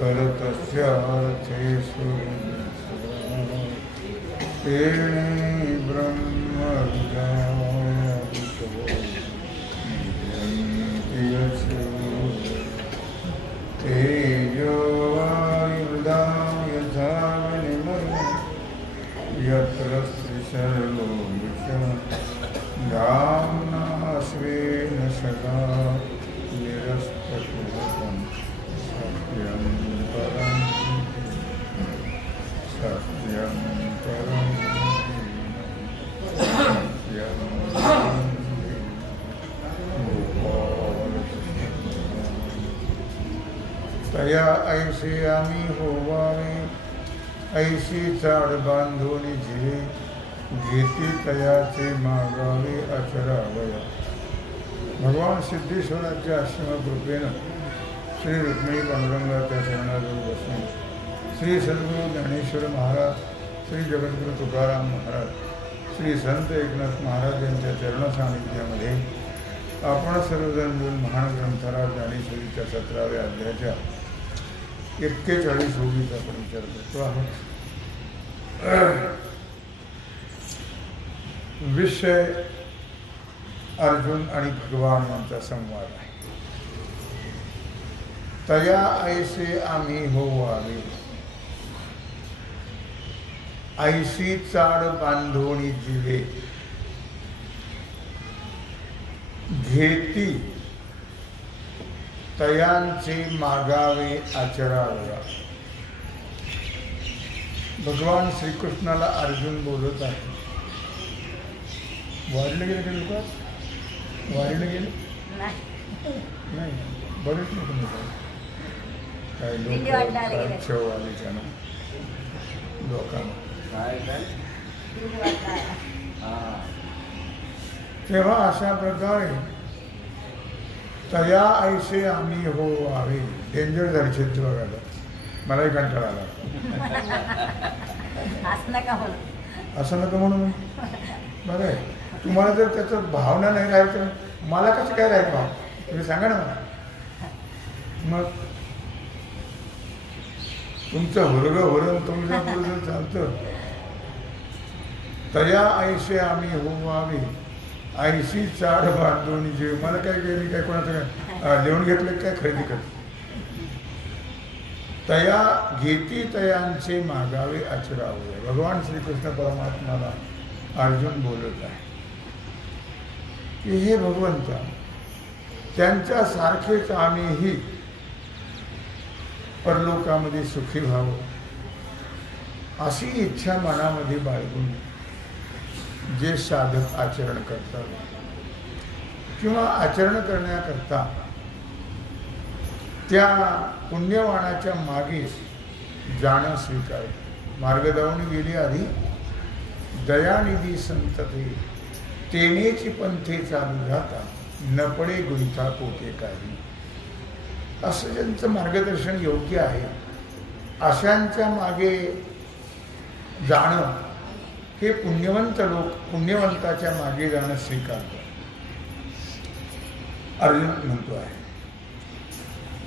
परतस्य अर्थेषु तेने ब्रह्मविदातो यस्य तेजो वायुर्दां यथा विनिमयो यत्र सर्वो धाम्ना स्वेन सदा निरस्तकुहकं सत्यं परं सत्यं परं तया ऐसे आम्ही होवावे ऐशी चाड बांधोनी जिरे घेती तयाचे मागावे अचरावया. भगवान सिद्धेश्वराच्या आश्रमकृपेनं श्री रुक्मिणी पांडुरंगाच्या चरणाजवळ बसून श्री सद्गुरू ज्ञानेश्वर महाराज, श्री जगद्गुरू तुकाराम महाराज, श्री संत एकनाथ महाराज यांच्या चरण सानिध्यामध्ये आपण सर्वजण मिळून महान ग्रंथराज ज्ञानेश्वरीच्या 17व्या अध्यायाच्या 41 ओळीचा आपण विचार करतो आहोत. विषय अर्जुन आणि भगवान यांचा संवाद आहे. तया ऐसे आम्ही होवावे ऐशी चाड बांधोणी जिवे घेती तयांचे मागावे आचरावया. भगवान श्रीकृष्णाला अर्जुन बोलत आहे. वारीला गेले का लोक? वारीला गेले नाही, बरेच लोक काही लोक आले ना लोकांना. तेव्हा अशा प्रकारे तया ऐसे आम्ही हो आवे. डेंजर झाली क्षेत्र बघायला. मलाही कंटाळा आला. असं नका म्हणून. बरं आहे, तुम्हाला जर त्याचं भावना नाही राहायचं, मला कसं काय राहील भाव? तुम्ही सांगा ना मला. मग तुमचं हुरगं तुमच्या पुढे चालतं. तया ऐसे आम्ही होवावे ऐशी चाड बांधून जीव. मला काय केली काय कोणाचं काय लिहून घेतलं काय खरेदी करत. तया घेती तयांचे मागावे आचरावे. भगवान श्रीकृष्ण परमात्माला अर्जुन बोलत आहे की हे भगवंता, त्यांच्या सारखेच आम्हीही परलोकामध्ये सुखी व्हावं अशी इच्छा मनामध्ये बाळगून जे साधक आचरण करतात किंवा आचरण करण्याकरता त्या पुण्यवानाच्या मागे जाणं स्वीकार. मार्गदावणी गेली आधी दयानिधी संतते तेनेची पंथे चालू जाता न पडे गुंता कोटे काही. असं ज्यांचं मार्गदर्शन योग्य आहे अशांच्या मागे जाणं हे पुण्यवंत लोक पुण्यवंताच्या मागे जाणं स्वीकारतात. अर्जुन म्हणतो आहे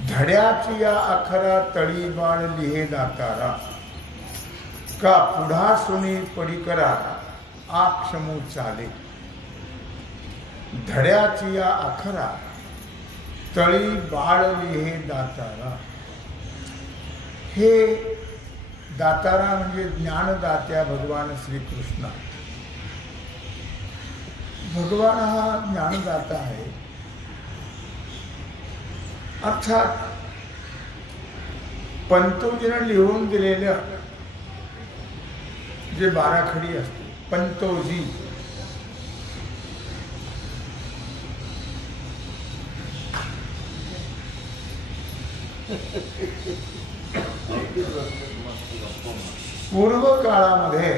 धड्याची या अखरा तळी बाळ लिहे दातारा का पुढा सुनी पडी करा आक्षमू चाले. धड्याची या अखरा तळी बाळ लिहे दातारा. हे दातारा म्हणजे ज्ञानदात्या भगवान श्रीकृष्ण. भगवान हा ज्ञानदाता आहे. अर्थात पंतोजीनं लिहून दिलेलं जे बाराखडी असते पंतोजी, पूर्व काळामध्ये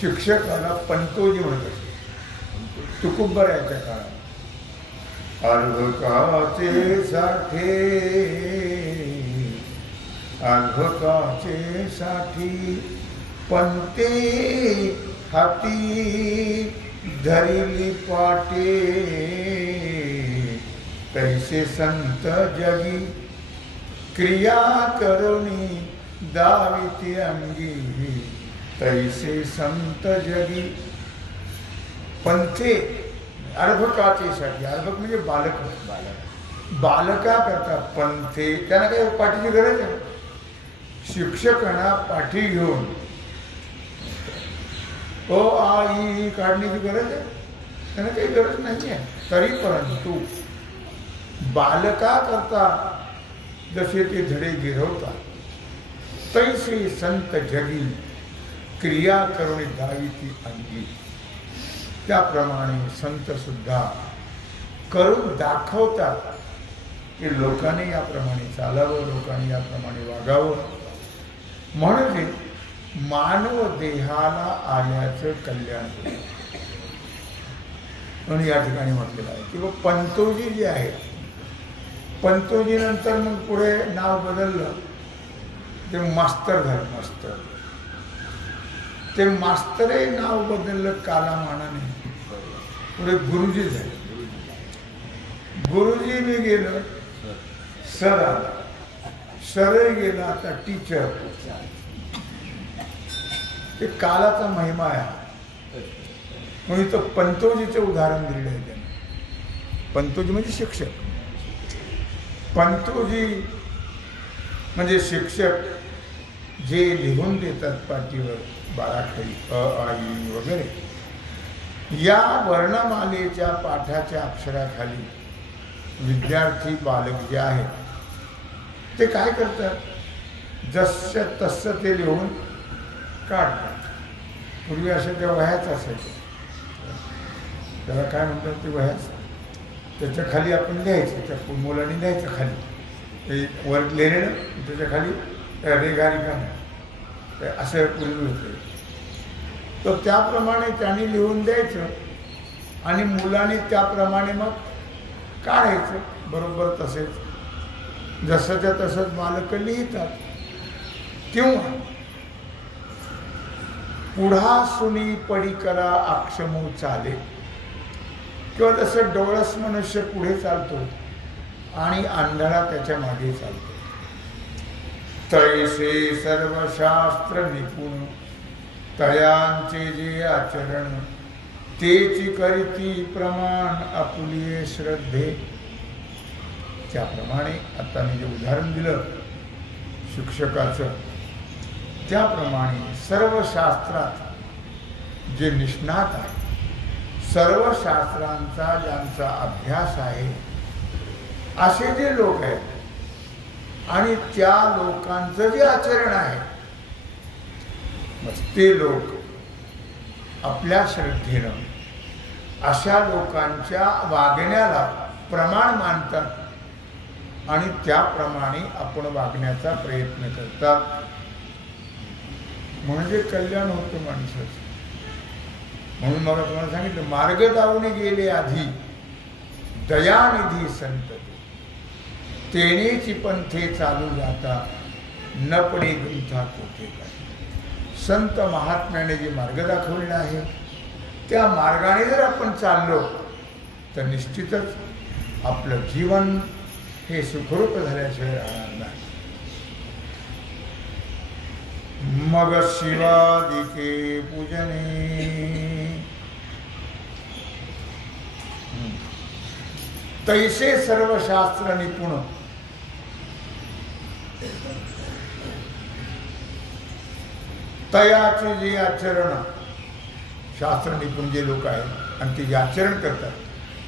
शिक्षकाला पंतोजी म्हणत असते. तुकुब्बर याच्या काळात अर्भकाचे साठे अर्भकाचे साठी पंते हाती धरिली पाटे कैसे संत जगी क्रिया करुणी दाविती अंगी तैसे संत जगी. पंथे अर्भकाचेसाठी, अर्भक म्हणजे बालक, बालका करता पंथे, त्यांना काही पाठीची गरज आहे. शिक्षकांना पाठी घेऊन ओ आ ई काढण्याची गरज आहे, त्यांना काही गरज नाही आहे. तरी परंतु बालका करता जसे ते धडे गिरवतात, तैसे संत जगी क्रिया करुणी दाविती अंगी. त्याप्रमाणे संत सुद्धा करून दाखवतात की लोकांनी याप्रमाणे चालावं, लोकांनी याप्रमाणे वागावं. म्हणजे मानव देहाला आल्याचं कल्याण होतं. म्हणून या ठिकाणी म्हटलेलं आहे की पंतोजी जे आहेत, पंतोजी नंतर मग पुढे नाव बदललं, ते मास्तर झालं. मास्तर, ते मास्तरे नाव बदललं कालामानाने, पुढे गुरुजी झाले. गुरुजी मी गेलं, सर आला, सरही गेला, आता टीचर. ते कालाचा महिमा आहे. म्हणून इथं पंतोजीचं उदाहरण दिलेलं आहे त्यांनी. पंतोजी म्हणजे शिक्षक. पंतोजी म्हणजे शिक्षक जे लिहून देतात पाटीवर बाराखडी अ आ इ वगैरे, या वर्णमालेच्या पाठाच्या अक्षराखाली विद्यार्थी बालक जे आहेत ते काय करतात, जसं तसं ते लिहून काढतात. पूर्वी अशा त्या वह्याच असायच्या, त्याला काय म्हणतात ते वह्याच, त्याच्या खाली आपण लिहायचं, त्या मुलांनी लिहायचं खाली, वर लिहिणं, त्याच्या खाली रेघारिका असं पूर्वी होते. तर त्याप्रमाणे त्यांनी लिहून द्यायचं आणि मुलांनी त्याप्रमाणे मग काढायचं. बरोबर तसेच जसंच्या तसंच बालक लिहितात. किंवा पुढा सुनी पडी करा अक्षमो चाले, किंवा जसं डोळस मनुष्य पुढे चालतो आणि आंधळा त्याच्या मागे चालतो, तैसे सर्व शास्त्र निपुण तयांचे जे आचरण, तेची करीती प्रमाण आपुलिये श्रद्धे. त्याप्रमाणे आता मी जे उदाहरण दिलं शिक्षकाचं, त्याप्रमाणे सर्व शास्त्रात जे निष्णात आहे, सर्व शास्त्रांचा ज्यांचा अभ्यास आहे, असे जे लोक आहेत आणि त्या लोकांचं जे आचरण आहे, ते लोक आपल्या श्रद्धेनं अशा लोकांच्या वागण्याला प्रमाण मानतात आणि त्याप्रमाणे आपण वागण्याचा प्रयत्न करतात. म्हणजे कल्याण होतं माणसाचं. म्हणून मला तुम्हाला सांगितलं, मार्ग दावणे गेले आधी दयानिधी संत, तेनेची पंथे चालू जाता न पडे गुंथा कोठे काय. संत महात्म्याने जे मार्ग दाखवलेला आहे, त्या मार्गाने जर आपण चाललो तर निश्चितच आपलं जीवन हे सुखरूप झाल्याशिवाय राहणार नाही. मग शिवादिके पूजने तैसे सर्व शास्त्र निपुण. तयाचे जे आचरण, शास्त्र निपुण जे लोक आहेत आणि ते जे आचरण करतात,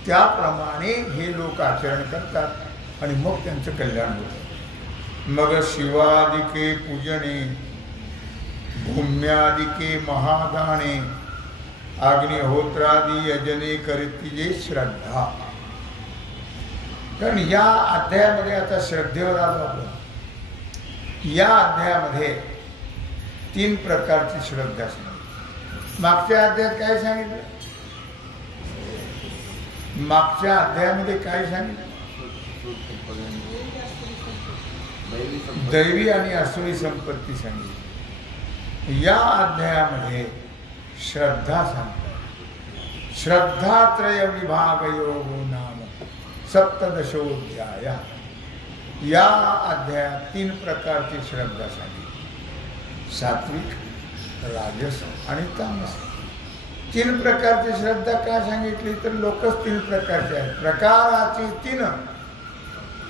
त्याप्रमाणे हे लोक आचरण करतात आणि मग त्यांचं कल्याण होतं. मग शिवादिके पूजने भूम्यादिके महादाने अग्निहोत्रादी यजने करती जे श्रद्धा. कारण या अध्यायामध्ये आता श्रद्धेवर आलो आपण. या अध्यायामध्ये 3 प्रकारची श्रद्धा सांगितली. मागच्या अध्यायात काय सांगितलं? मागच्या अध्यायामध्ये काय सांगितलं? दैवी आणि असुरी संपत्ती सांगितली. या अध्यायामध्ये श्रद्धा सांगतात. श्रद्धात्रय विभाग योगो नाम 17 अध्याय. या अध्यायात 3 प्रकारची श्रद्धा सांगितली, सात्विक, राजस आणि तामस. 3 प्रकारची श्रद्धा का सांगितली तर लोकच 3 प्रकारचे आहेत. प्रकाराची 3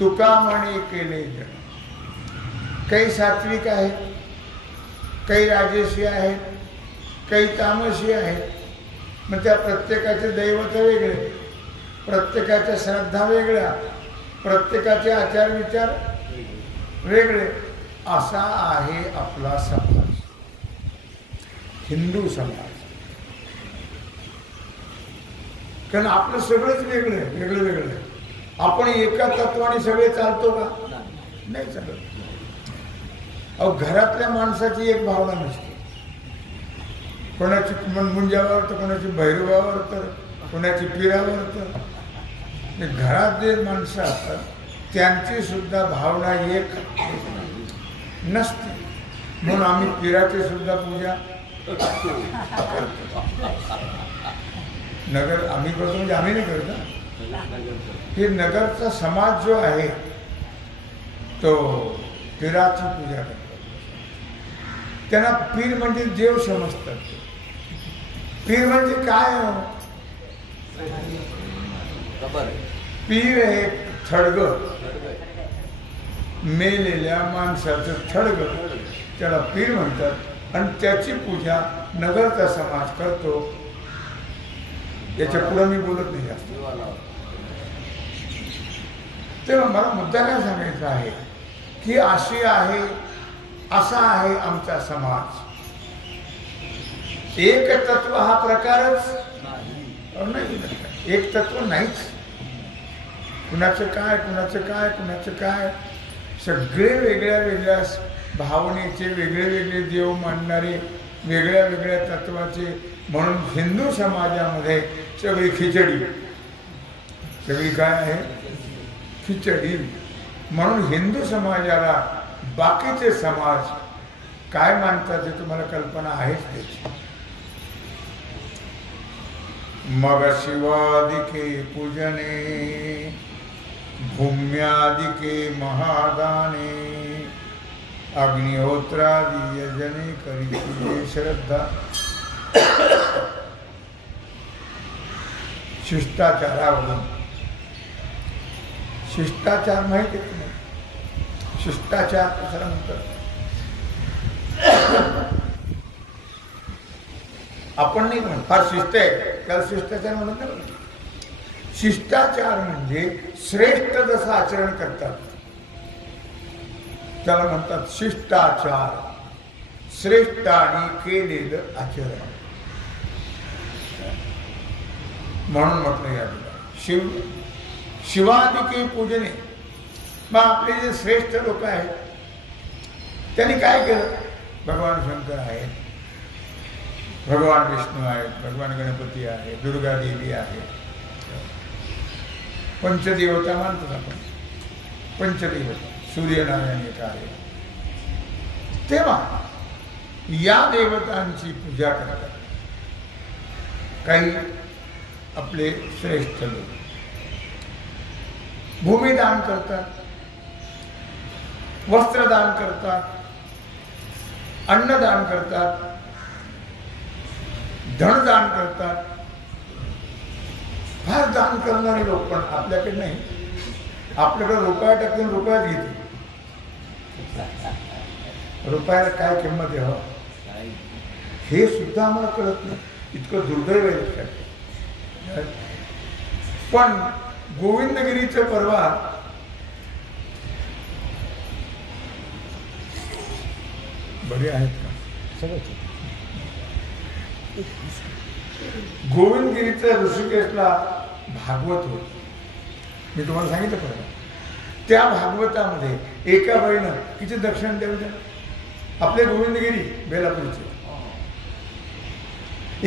तुका म्हणे केले जण. काही सात्विक आहेत, काही राजसी आहेत, काही तामसी आहेत. मग त्या प्रत्येकाचे दैवत वेगळे, प्रत्येकाच्या श्रद्धा वेगळ्या, प्रत्येकाचे आचार विचार वेगळे. असा आहे आपला समाज, हिंदू समाज. कारण आपलं सगळंच वेगळं वेगळं वेगळं. आपण एका तत्वाने सगळे चालतो का? नाही चालत. अहो, घरातल्या माणसाची एक भावना नसते. कोणाची मुंजावर तर कोणाची भैरवावर तर कोणाची पिरावर. तर घरात जे माणसं असतात त्यांची सुद्धा भावना एक नसते. म्हणून आम्ही पिराची सुद्धा पूजा करतो. नगर आम्ही करतो म्हणजे आम्ही नाही करतो. हे नगरचा समाज जो आहे तो पिराची पूजा करतो. त्यांना पीर म्हणजे देव समजतात. पीर म्हणजे काय हो? पीर हे थडग, मेलेल्या माणसाचं थडग, त्याला पीर म्हणतात. आणि त्याची पूजा नगरचा समाज करतो. याच्या पुढे मी बोलत नाही जास्त. तेव्हा मला मुद्दा काय सांगायचा आहे की अशी आहे, असा आहे आमचा समाज. एक तत्व हा प्रकारच नाही. एक तत्व नाहीच. कुणाचं काय, कुणाचं काय, कुणाचं काय. सगळे वेगळ्या वेगळ्या भावनेचे, वेगळे वेगळे देव मानणारे, वेगळ्या वेगळ्या तत्वाचे. म्हणून हिंदू समाजामध्ये सगळी खिचडी. सगळी काय आहे? खिचडी. म्हणून हिंदू समाजाला बाकीचे समाज काय मानतात हे तुम्हाला कल्पना आहेच त्याची. मग शिवादिके पूजने, भूम्यादिके महादाने, अग्निहोत्रादि यजने करी श्रद्धा. शिष्टाचारावरून. शिष्टाचार माहिती आहे तुम्हाला? शिष्टाचार कशाला म्हणतात? आपण नाही म्हणत फार शिस्त आहे त्याला शिष्टाचार म्हणत नाही. शिष्टाचार म्हणजे श्रेष्ठ जसं आचरण करतात त्याला म्हणतात शिष्टाचार. श्रेष्ठाने केलेलं आचरण म्हणून म्हटलं या. शिवादिके पूजने. मग आपले जे श्रेष्ठ लोक आहेत त्यांनी काय केलं? भगवान शंकर आहेत, भगवान विष्णू आहेत, भगवान गणपती आहे, दुर्गा देवी आहे. पंचदेवता मानतात आपण. पंचदेवता सूर्यनारायण एक आहे. तेव्हा या देवतांची पूजा करतात काही आपले श्रेष्ठ लोक. भूमिदान करतात, वस्त्रदान करतात, अन्नदान करतात, धनदान करतात. फार दान करणारे लोक. पण आपल्याकडे नाही. आपल्याकडे रुपया टाकून रुपयात घेते. रुपयाला काय किंमत आहे हे सुद्धा आम्हाला कळत नाही. इतकं दुर्दैव आहे लक्षात. पण गोविंदगिरीचं परवा बरे आहेत का सगळं? गोविंदगिरीचं ऋषिकेशला भागवत होत. मी तुम्हाला सांगितलं परवा. त्या भागवतामध्ये एका बाईनं किती दक्षिण देऊ द्या. आपले गोविंदगिरी बेलापूरचे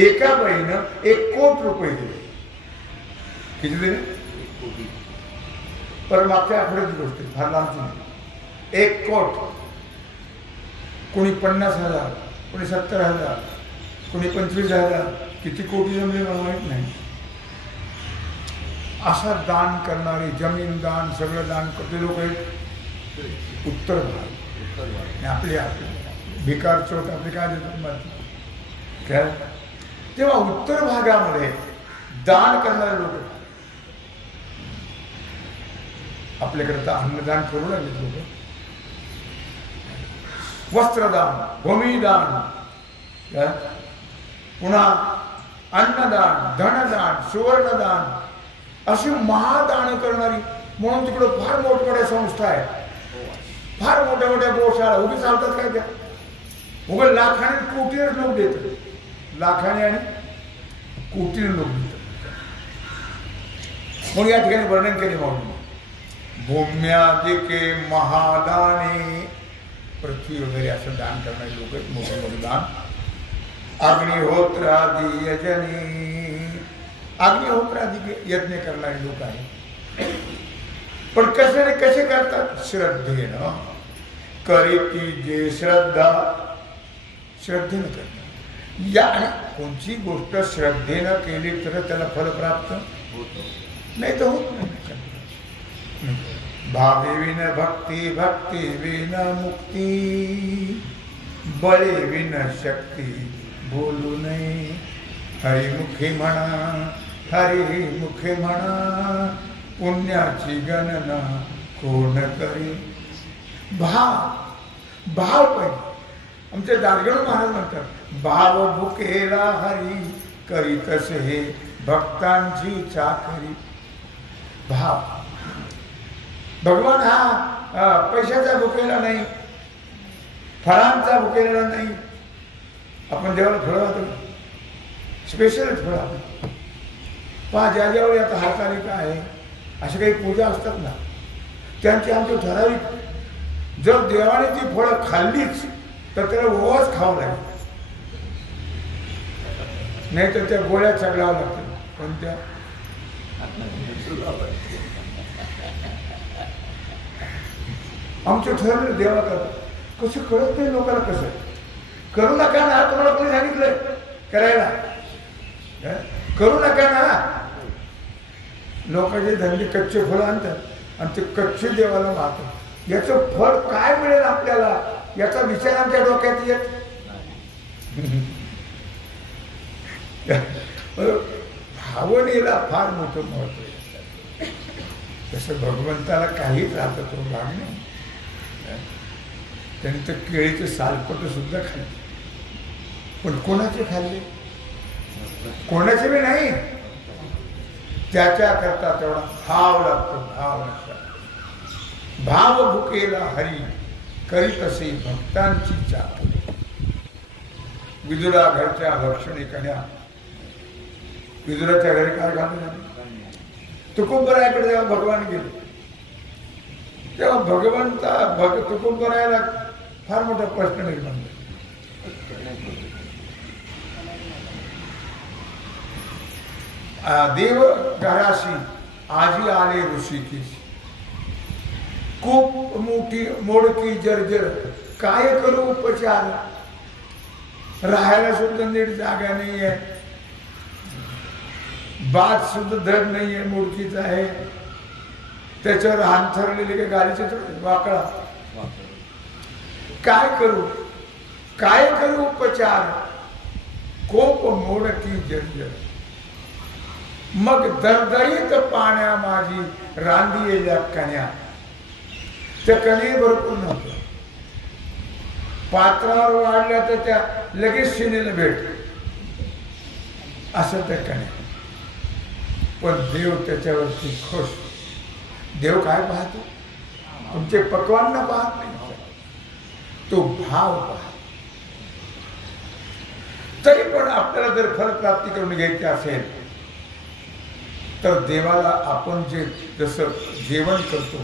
एका बाईनं 1 कोटी रुपये दिले. किती दिले? 1 कोटी. पर मागच्या आठवड्याची गोष्ट फार लांबची नाही. 1 कोटी. कोणी 50,000, कोणी 70,000, कोणी 25,000. किती कोटी जमले मला माहीत नाही. असा दान करणारे, जमीन दान, सगळं दान करते लोक आहेत. उत्तर भाग. आपले भिकार चोट आपले काय देतात काय. तेव्हा उत्तर भागामध्ये दान करणारे लोक आपल्याकडे तर अन्नदान करू लागले लोक. वस्त्रदान, भूमिदान, पुन्हा अन्नदान, धनदान, सुवर्णदान अशी महादान करणारी म्हणून तिकडे फार मोठमोठ्या संस्था आहेत. फार मोठ्या मोठ्या गोशाळा उभी चालतात काय त्या. उभे लाखाने कोटीने लोक देतात. लाखाने आणि कोटीने लोक देतात. म्हणून या ठिकाणी वर्णन केले म्हणून भूम्यादिके महादाने, पृथ्वी वगैरे असं दान करणारे लोक आहेत. मोठे मोठे दान. अग्निहोत्रादी यजनी, अग्निहोत्रादी यज्ञ करणारे लोक आहेत. पण कसे करतात. श्रद्धेनं करीती जे श्रद्धा, श्रद्धेनं करतात. या आणि कोणती गोष्ट श्रद्धेनं केली तर त्याला फल प्राप्त नाही तर होत नाही. भावे विन भक्ती, भक्ती विन मुक्ती, बळे विन शक्ती बोलू नये. हरिमुखे म्हणा, हरिमुखे म्हणा, पुण्याची गणना कोण करे. भाव पाहिजे. आमचे दारगण महाराज म्हणतात भाव भुकेला हरी, करी तसे हे भक्तांची चाकरी. भाव. भगवान हा पैशाचा भुकेला नाही, फळांचा भुकेला नाही. आपण देवाला फळं वाहतो, स्पेशलच फळं आपण पहा. ज्या ज्यावेळी आता हरतालिका आहे अशा काही पूजा असतात ना, त्यांची आमची ठराविक, जर देवाने ती फळं खाल्लीच तर त्याला ओवाच खावं लागेल, नाही तर त्या गोळ्या चगळावं लागतील. कोणत्या. आमचं ठरलं देवा करत. कसं कळत नाही लोकांना. कसं करू नका ना, तुम्हाला कोणी सांगितलंय करायला. करू नका ना. लोकांचे धंदे कच्चे फळं आणतात आणि ते कच्चे देवाला वाहतात. याचं फळ काय मिळेल आपल्याला याचा विचार आमच्या डोक्यात येत. भावनेला फार मोठं महत्व आहे. तसं भगवंताला काहीच राहतं तो भाग नाही. त्यांनी तर केळीचे सालपट सुद्धा खाल्ले, पण कोणाचे खाल्ले. कोणाचे बी नाही. त्याच्या करता तेवढा भाव लागतो. भाव लागतो. भाव भुकेला हरी, करीत असे भक्तांची चाकरी. विदुरा घरच्या भक्षणी कन्या. विदुराच्या घरी काय घालून झाले. तुकुंबरायाकडे जेव्हा भगवान गेले तेव्हा भगवंता तुकुंबरायाला फार मोठा प्रश्न निर्माण झाला. देव घराशी आजी आले ऋषिकेश. खूप मोठी मोडकी जर्जर, काय करू उपचार. राहायला सुद्धा नीट जागा नाहीये, बात सुद्धा धड नाहीये, मोडकीच आहे. त्याच्यावर हांथरलेले काही गाडीचे वाकळा. काय करू उपचार. कोप मोडकी जर्जर. मग दरदरीत पाण्या माझी रांधिलेल्या कन्या. त्या कन्या भरपूर नव्हत्या. पात्रावर वाढल्या तर त्या लगेच शिनेला भेट असं त्या कन्या. पण देव त्याच्यावरती खुश. देव काय पाहतो. तुमचे पक्वांना पाहत नाही, तो भाव पाहतो. तरी पण आपल्याला जर फल प्राप्ती करून घ्यायची असेल तर देवाला आपण जे जसं जेवण करतो,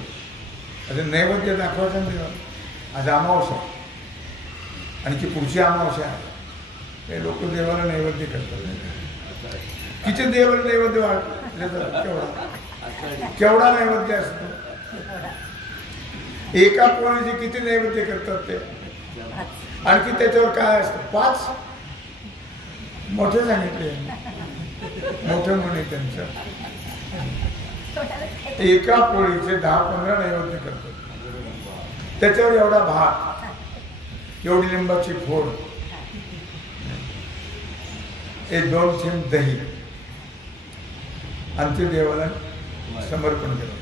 आता नैवेद्य दाखवायचं ना देवाला. आज अमावस्या आणि ती पुढची अमावस्या आहे. हे लोक देवाला नैवेद्य करतात. किती देवाला नैवेद्य वाढतो. केवढा नैवेद्य असतो. एका पोळीचे किती नैवेद्य करतात ते. आणखी त्याच्यावर काय असतं. 5 मोठे सांगितले. मोठं म्हणे त्यांचं. एका पोळीचे 10-15 नैवेद्य करतात. त्याच्यावर एवढा भात, एवढी लिंबाची फोड, एक 2 थेंब दही आणि ते देवाला समर्पण केलं.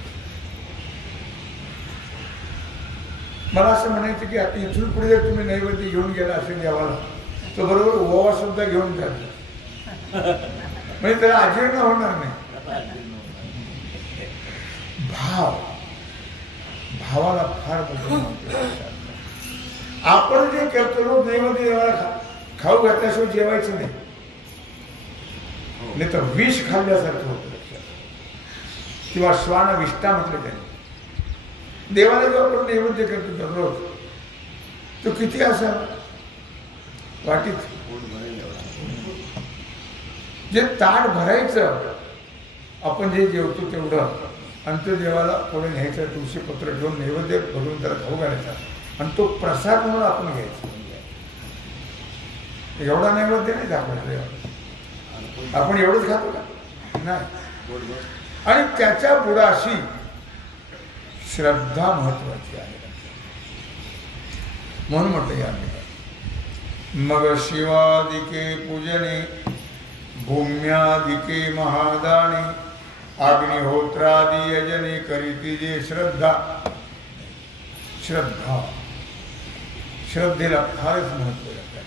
मला असं म्हणायचं की आता इथून पुढे जर तुम्ही नैवेद्य घेऊन गेला असेल देवाला, तो बरोबर ओवा सुद्धा घेऊन जातो, म्हणजे त्याला अजीर्ण होणार नाही. भावाला फार आपण जे करतो रोज नैवेद्य देवाला खाऊ घातल्याशिवाय जेवायचं नाही, नाही तर विष खाल्ल्यासारखं होतं. किंवा श्वान विष्ठा म्हटलं त्याने. देवाला जो आपण नैवेद्य करतो दररोज, तो किती असा वाटीत जे ताट भरायचं, आपण जे जेवतो तेवढं, आणि तो देवाला पुढे न्यायचं, तुळशी पत्र घेऊन नैवेद्य भरून त्याला खाऊ घालायचा, आणि तो प्रसाद म्हणून आपण घ्यायचा. एवढा नैवेद्य नाही दाखवायचा देवाला. आपण एवढंच खातो का? नाही. आणि त्याच्या बुडाशी श्रद्धा महत्वाची आहे, म्हणून म्हटलं या मग शिवादिके पूजने भूम्यादिके महादाने अग्निहोत्रादी यजने करीती जे श्रद्धा. श्रद्धा, श्रद्धेला फारच महत्व आहे.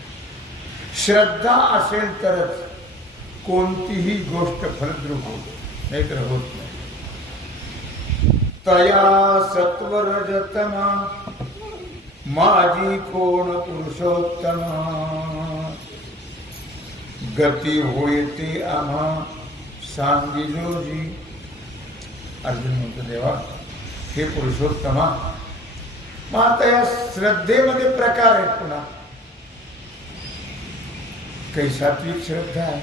श्रद्धा असेल तरच कोणतीही गोष्ट फलद्रूप होते, नाहीतर होत नाही. तया सत्वरजतमा माझी कोण पुरुषोत्तमा गती होते आम्हा सांगिलोजी. अर्जुन म्हणतो देवा हे पुरुषोत्तमा, मग आता या श्रद्धेमध्ये प्रकार आहेत. पुन्हा काही सात्विक श्रद्धा आहे,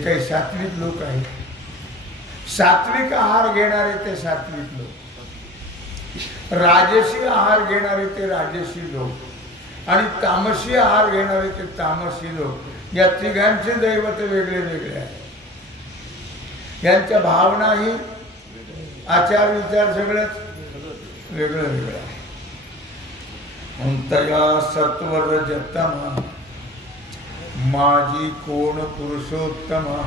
काही सात्विक लोक आहेत. सात्विक आहार घेणारे ते सात्विक लोक, राजसी आहार घेणारे ते राजसी लोक, आणि तामसी आहार घेणारे ते तामसी लोक. या तिघांचे दैवत वेगळे वेगळे आहे. यांच्या भावनाही, आचार विचार सगळंच वेगळं वेगळं आहे. तया सत्वरजतमा माझी कोण पुरुषोत्तमा.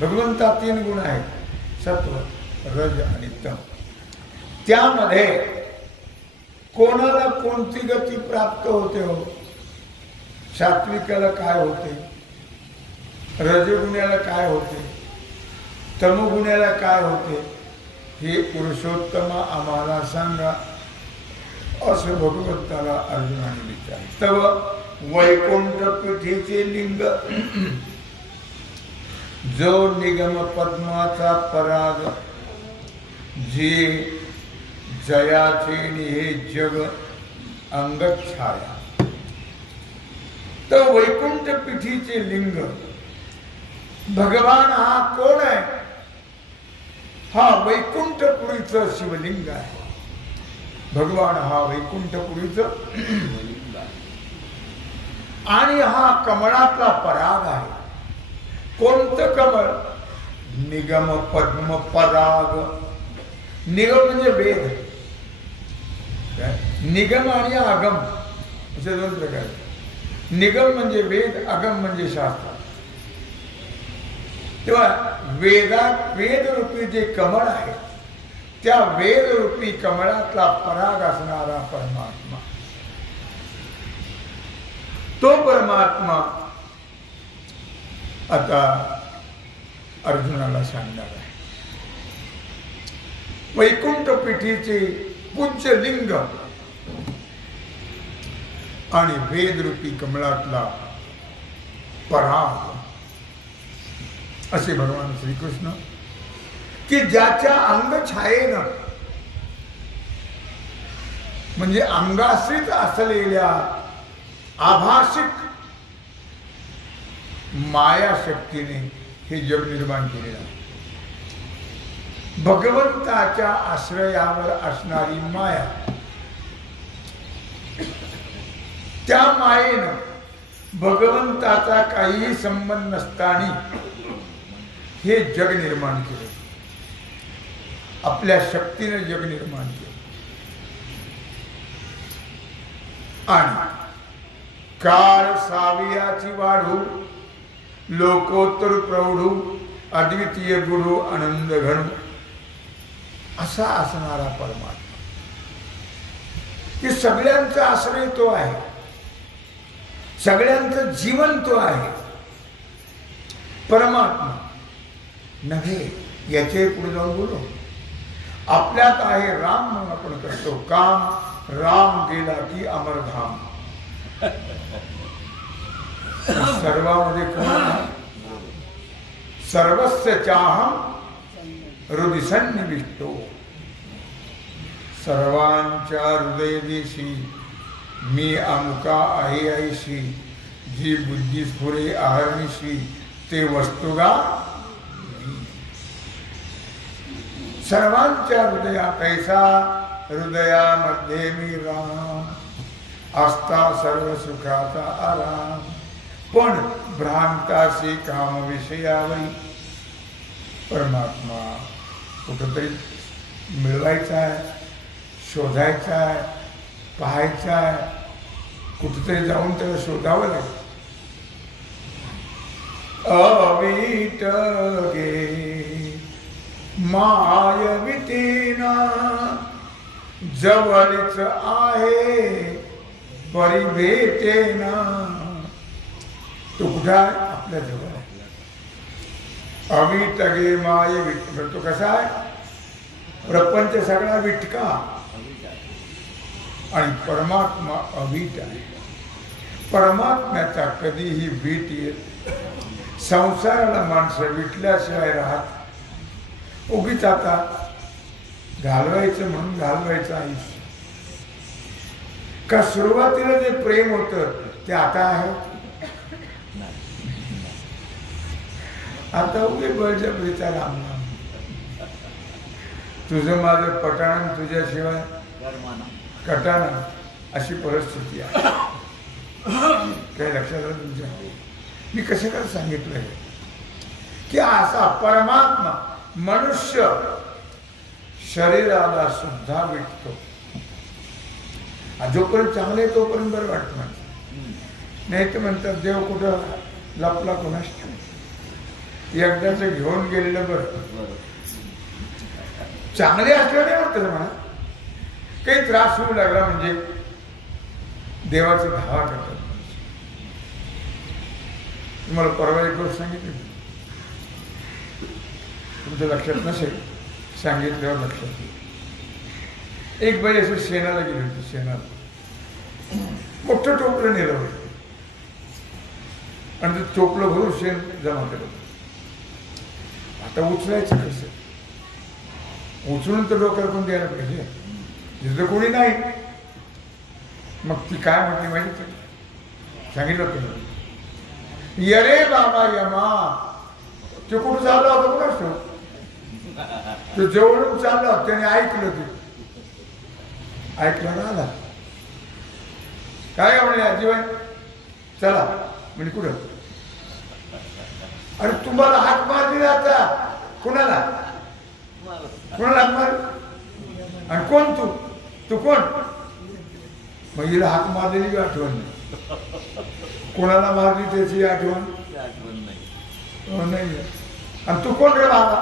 भगवंता 3 गुण आहेत, सत्व, रज आणि तम. त्यामध्ये कोणाला कोणती गती प्राप्त होते हो? सात्विकाला काय होते, रजगुण्याला काय होते, तमगुण्याला काय होते, हे पुरुषोत्तमा आम्हाला सांगा, असं भगवंताला अर्जुनाने विचारले. तव वैकुंठ पीठेचे लिंग जो निगम पद्माचा पराग, जे जयाचे हे जग अंगछाया. तर वैकुंठ पीठीचे लिंग भगवान हा कोण आहे? हा वैकुंठपुरीचं शिवलिंग आहे. भगवान हा वैकुंठपुरीचं आणि हा कमळातला पराग आहे. कोणतं कमळ? निगम पद्म पराग. निगम म्हणजे वेद, निगम आणि आगम असे 2 प्रकार. निगम म्हणजे वेद, आगम म्हणजे शास्त्र. तेव्हा वेदात वेदरूपी जे कमळ आहे, त्या वेदरूपी कमळातला पराग असणारा परमात्मा, तो परमात्मा आता अर्जुनाला सांगणार आहे. वैकुंठ पीठीचे पूज्य लिंग आणि वेदरूपी कमळातला पराग, असे भगवान श्रीकृष्ण, की ज्याच्या अंग छायेनं म्हणजे अंगाश्रित असलेल्या आभासिक माया शक्तीने हे जग निर्माण केलेलं आहे. भगवंताच्या आश्रयावर असणारी माया, त्या मायेनं भगवंताचा काहीही संबंध नसताना हे जग निर्माण केले. आपल्या शक्तीने जग निर्माण केले. आणि काळ सावियाची वाढू लोकोत्तर प्रौढू अद्वितीय गुरु आनंद घणू असा असणारा परमात्मा की सगळ्यांचा आश्रय तो आहे, सगळ्यांचं जीवन तो आहे. परमात्मा नव्हे याचे पुढे जाऊन बोलू. आपल्यात आहे राम म्हणून आपण करतो काम, राम गेला की अमरधाम. सर्वांमध्ये कोण आहे? सर्वस्य चाहम हृदय सन्निविष्टो. सर्वांच्या हृदय देशी मी अमुका आहे ऐशी. जी बुद्धी स्फुरे आहर्निशी ते वस्तुगा मी. सर्वांच्या हृदयात ऐसा हृदयामध्ये मी राम. असता सर्व सुखाचा आराम. पण भ्रांतासी काम विषयावरी. परमात्मा कुठंतरी मिळवायचा आहे, शोधायचा आहे, पाहायचा आहे, कुठेतरी जाऊन त्याला शोधावं लागेल. अवीट गे मायवितीना जवळच आहे परी भेटेना. तो कुठं आहे? आपल्या जवळ आहे. अवीट गे माय विट. तो कसा आहे? प्रपंच सगळा विटका आणि परमात्मा अवीट आहे. परमात्म्याचा कधीही वीट येत. संसाराला माणसं विटल्याशिवाय राहत. उगीच आता घालवायचं म्हणून घालवायचं आयुष्य. का सुरुवातीला जे प्रेम होतं ते आता आहे? आता उगे बळजबरीचा राम नाम. तुझं माझं पटाण तुझ्याशिवाय कटाणा अशी परिस्थिती आहे. काही लक्षात आलं तुमच्या? मी कसे काय सांगितलंय की असा परमात्मा मनुष्य शरीराला सुद्धा विटतो. जोपर्यंत चांगले तोपर्यंत बरं वाटत माणसं. नाही तर म्हणतात देव कुठं लपला कोणाच ठेव. एकदाच घेऊन गेलेलं बरं. चांगले असल्याने वाटतं म्हणा. काही त्रास होऊ लागला म्हणजे देवाची धावा करतात. तुम्हाला परवा एक गोष्ट सांगितली, तुमच्या लक्षात नसेल, सांगितल्यावर लक्षात येईल. एक बाई असं शेणाला गेली होती. शेणाला मोठं टोपलं नेलं होतं आणि ते टोपलं भरून शेण जमा केलं. आता उचलायचं कसं? उचलून तर डोक्याला कोण द्यायला पाहिजे. तिथं कोणी नाही. मग ती काय म्हटली माहिती? सांगितलं तुला, यरे बाबा यमा. ते कुठं चालला होता बघा. तो जवळून चालला, त्याने ऐकलं. ते ऐकलं ना आला. काय म्हणले आजीबाई चला म्हणजे कुठं? अरे तुम्हाला हात मारली जाता. कुणाला? कोणाला हात मार? आणि कोण तू? तू कोण? मग हिला हात मारलेली आठवण नाही. कोणाला मारली त्याची आठवण नाही. आणि तू कोण रे बाबा?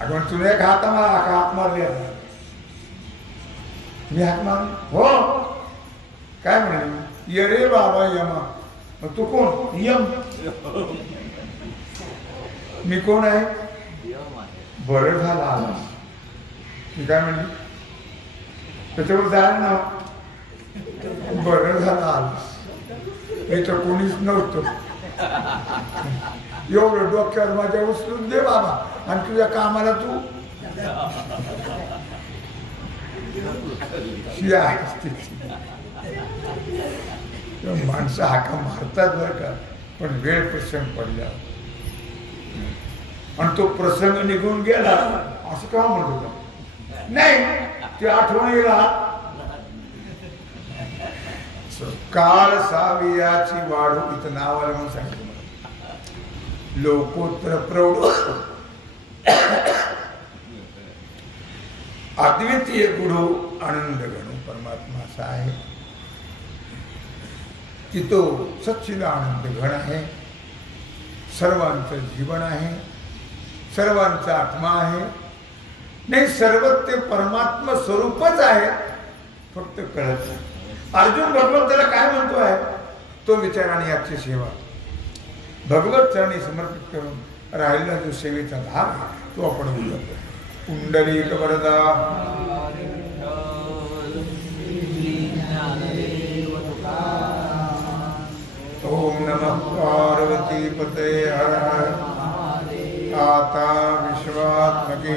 आठवण तुला एक हात मारली आता. मी हात मारली हो. काय म्हणाले? यरे बाबा यमा. मग तू कोण? यम. मी कोण आहे? बरं झालं आला. मी काय म्हणली? त्याच्यावर जायला ना. बरं झालं आला. मी तर कोणीच नव्हतं. एवढं डोक्यावर माझ्या उचलून दे बाबा. आणि तुझ्या कामाला तू माणसं हाका मारतात बरं का, पण वेळ प्रसंग पडला आणि तो प्रसंग निघून गेला असं का म्हणतो? नाही, ती आठवण येईल. काळ सावियाची वाढ इथं नाव आलं म्हणून सांगितलं. लोकोत्तर प्रौढ अद्वितीय गुरु आनंद गणू परमात्मा असा आहे. की तो सच्चिदानंद घन आहे, सर्वांचं जीवन आहे, सर्वांचा आत्मा आहे, नाही सर्व ते परमात्मा स्वरूपच आहे, फक्त कळत नाही. अर्जुन भगवंताला काय म्हणतो आहे तो विचार आणि आजची सेवा भगवत चरणी समर्पित करून राहिलेला जो सेवेचा भाग आहे तो आपण उल्लेख. पुंडलिक वरदा ओम नमः पार्वती पते हर हर. आता विश्वात्मके